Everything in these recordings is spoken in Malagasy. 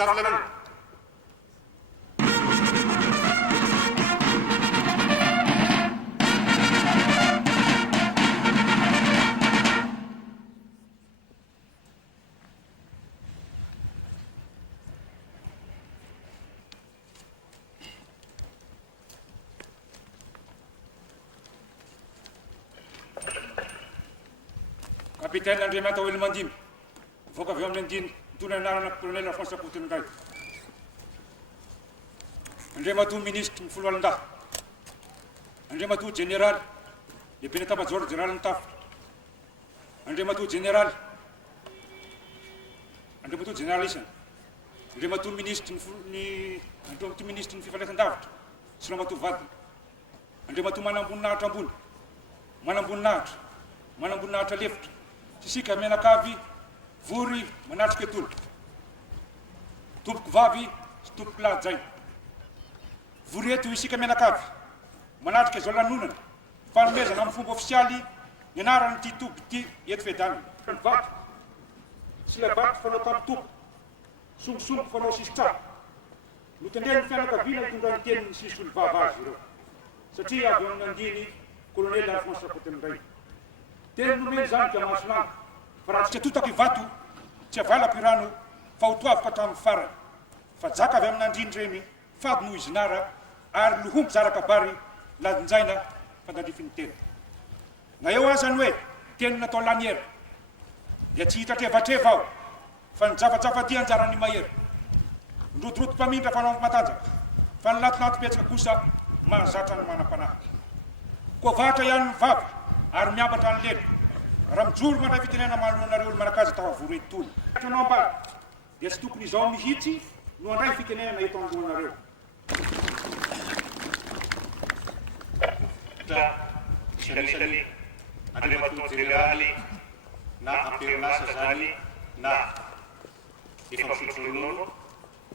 Governor. Capitaine Ndriamananto Wilmandine, voka avy amin'ny andiny mitondra ny anarana Kolonely Alphonse Rakotonirainy. Ndriamanto ministre ny foloalindahy. Ndriamanto général, lehibe ny état-major général ny tafika. Ndriamanto général, Ndriamanto général isany. Ndriamanto ministre Ndriamanto ministre ny fifandraisan-davitra, sy Ndriamanto vadiny. Ndriamanto manamboninahitra ambony, manamboninahitra, manamboninahitra lefitra. Sisika menakavy, vory, manatrika etolo. Tompoko vavy, sy tompoko lahajay. Vory eto isika menakavy, manatrika zao lanonana, fanomezana amin'ny fomba ofisialy, ny anarany ty toby ty eto Fiadanana. Vato, sy labato fanao tampotompo, sombosombo fanao sisitra. Notendreny fianakaviana mitondra ny teniny sisy olo vava azy ireo. Satria avy amin'ny andiny Kolonely Alphonse Rakotonirainy. Teny nomeny zany ka masonana, fa raha tsy atotako i vato, tsy avalako i rano, fa ho toaviko hatramin'ny farany. Fa jaka avy amin'ny andriny reny, fady noho izinara, ary lohomby zarakabary, lanjaina, fandalifiny teny. Na eo azany hoe, teny natao laniera, dia tsy hitatrevatreva aho, fa ny javajafaty anjarany mahery. Ndrodroto mpamindra fanao matanjaka, fa ny latinaty-petsaka kosa mahazatra ny manam-panahy. Koa vatra ihany ny vava, ary miambatra ny lely. Raha mijoro mandray fitenena manoloanareo olo Malagasy tao avory etony. Tanao ambany, dia tsy tokony izao mihitsy no andray fitenena eto andohanareo. Isan'isany Andriamanto généraly na amperonasa zany na efa misotro ronono.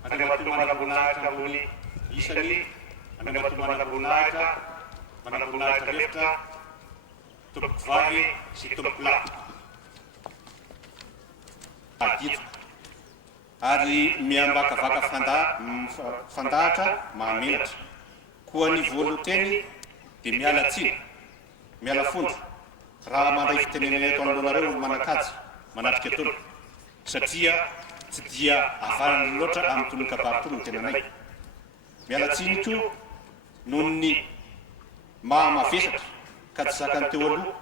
Andriamanto manam-boninahitra ambony isany, Andriamanto manam-boninahitra lefitra, tompoko vavy sy tompoko lahy. Ary miambakavaka fandahatra mahamenatra. Koa ny volo teny dia miala tsiny, miala fondro. Raha mandray fitenenana eto anoloanareo olo manakajy, manatrika etolo. Satria tsy dia avarany loatra amin'ny tony kabaritolo ny tenanay. Miala tsiny koa noho ny mahamavesatra ka tsy zakany teo aloha,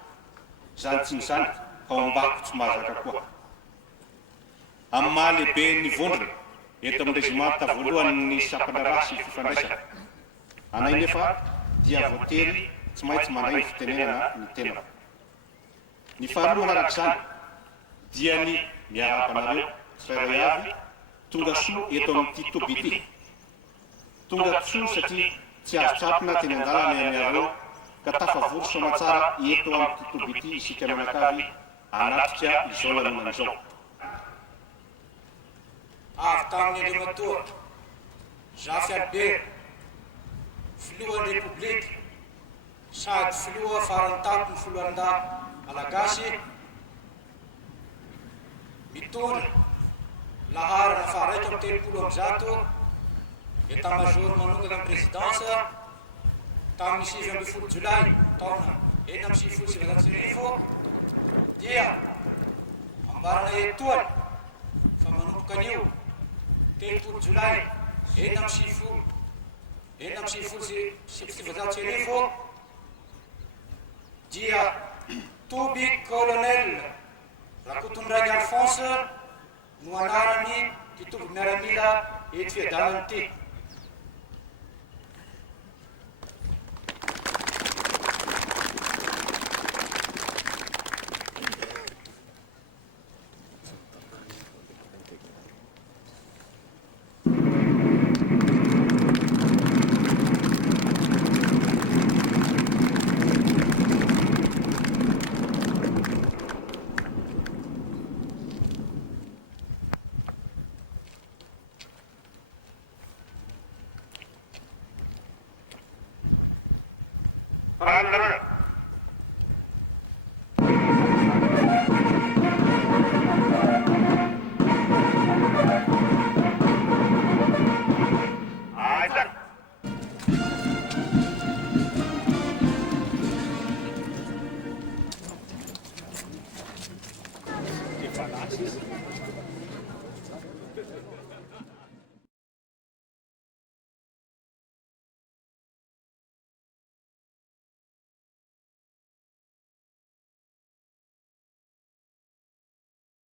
zany tsy ny zany, ka ho ambako tsy mahazaka koa. Amin'ny mahalehibe ny vondrona, eto amin'ny régimenta voalohany ny sapanara sy fifandraisana. Anay nefa dia voatery tsy maintsy mandray ny fitenenana ny tena. Ny faharoa manaraka izany dia ny miara-panareo tsirairay avy tonga soa eto amin'ity Toby ity. Tonga soa satria tsy azo trapona teny an-dalana ny aminareo ka tafavory soamatsara eto amin'ity Toby ity isika menakavy anatrika izao lanonana izao. Avy tamin'ny Andriamantoa, Jean Fiabe, filohan'ny République, sady filoha farany tapo ny foloalindahy Malagasy, mitondra laharana faharaiky amin'ny telopolo amby zato, état-major manokana amin'ny présidence, tamin'ny 6 Jolay taona 1979, dia ambarana etoany fa manomboka anio 3 Jolay 1979, dia Toby Kolonely Rakotonirainy Alphonse no anarany ty Toby miaramila eto Fiadanana ty.